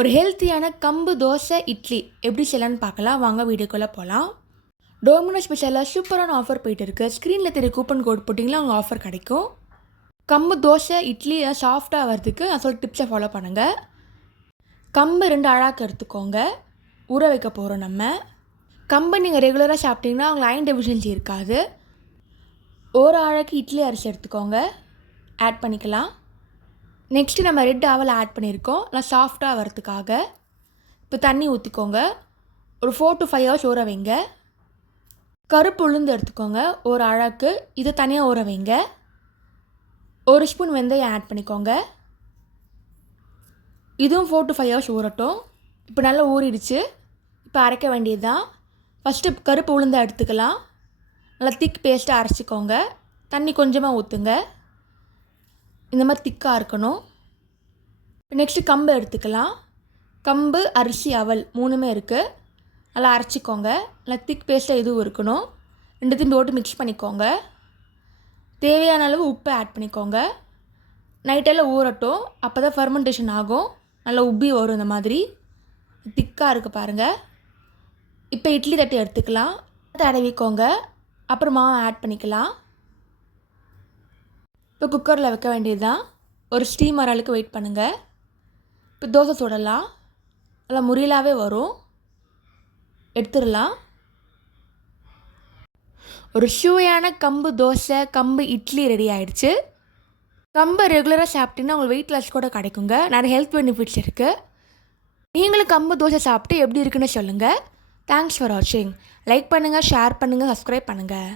ஒரு ஹெல்த்தியான கம்பு தோசை இட்லி எப்படி செய்யலான்னு பார்க்கலாம். வாங்க வீடியோக்குள்ளே போகலாம். டோமினோஸ் ஸ்பெஷலில் சூப்பரான ஆஃபர் போயிட்டு இருக்குது. ஸ்க்ரீனில் தெரிய கூப்பன் கோட் போட்டிங்கன்னா அவங்க ஆஃபர் கிடைக்கும். கம்பு தோசை இட்லி சாஃப்டாக வரதுக்கு நான் சொல்ல டிப்ஸை ஃபாலோ பண்ணுங்கள். கம்பு 2 அழாக்கு எடுத்துக்கோங்க. ஊற வைக்க போகிறோம் நம்ம. கம்பு நீங்கள் ரெகுலராக சாப்பிட்டிங்கன்னா அவங்களுக்கு அயன் டெஃபிஷியன்சி இருக்காது. ஒரு அழாக்கு இட்லி அரிசி எடுத்துக்கோங்க, ஆட் பண்ணிக்கலாம். நெக்ஸ்ட்டு நம்ம ரெட் அவல் ஆட் பண்ணியிருக்கோம் நல்லா சாஃப்டாக வரதுக்காக. இப்போ தண்ணி ஊற்றிக்கோங்க. ஒரு 4 to 5 hours ஊற வைங்க. கருப்பு உளுந்து எடுத்துக்கோங்க ஒரு அழாக்கு, இதை தனியாக ஊற வைங்க. 1 ஸ்பூன் வெந்தயம் ஆட் பண்ணிக்கோங்க. இதுவும் 4 to 5 hours ஊறட்டும். இப்போ நல்லா ஊறிடுச்சு. இப்போ அரைக்க வேண்டியது தான். ஃபஸ்ட்டு கருப்பு உளுந்தை எடுத்துக்கலாம். நல்லா திக் பேஸ்ட்டாக அரைச்சிக்கோங்க. தண்ணி கொஞ்சமாக ஊற்றுங்க. இந்த மாதிரி திக்காக இருக்கணும். நெக்ஸ்ட்டு கம்பு எடுத்துக்கலாம். கம்பு அரிசி அவல் 3மே இருக்குது. நல்லா அரைச்சிக்கோங்க. நல்லா திக் பேஸ்ட்டாக இதுவும் இருக்கணும். ரெண்டுத்தையும் போட்டு மிக்ஸ் பண்ணிக்கோங்க. தேவையான அளவு உப்பு ஆட் பண்ணிக்கோங்க. நைட்டெல்லாம் ஊறட்டும். அப்போ தான் ஃபெர்மெண்டேஷன் ஆகும். நல்லா உப்பி வரும். இந்த மாதிரி திக்காக இருக்குது பாருங்கள். இப்போ இட்லி தட்டி எடுத்துக்கலாம். தடவிக்கோங்க. அப்புறம் மாவு ஆட் பண்ணிக்கலாம். இப்போ குக்கரில் வைக்க வேண்டியது தான். ஒரு ஸ்டீம் வர அளவுக்கு வெயிட் பண்ணுங்கள். இப்போ தோசை சுடலாம். நல்லா முரியலாகவே வரும். எடுத்துடலாம். ஒரு சுவையான கம்பு தோசை கம்பு இட்லி ரெடி ஆகிடுச்சு. கம்பை ரெகுலராக சாப்பிட்டிங்கன்னா உங்களுக்கு வெயிட் லாஸ் கூட கிடைக்குங்க. நிறைய ஹெல்த் பெனிஃபிட்ஸ் இருக்குது. நீங்களும் கம்பு தோசை சாப்பிட்டு எப்படி இருக்குன்னு சொல்லுங்கள். தேங்க்ஸ் ஃபார் வாட்சிங். லைக் பண்ணுங்கள், ஷேர் பண்ணுங்கள், சப்ஸ்கிரைப் பண்ணுங்கள்.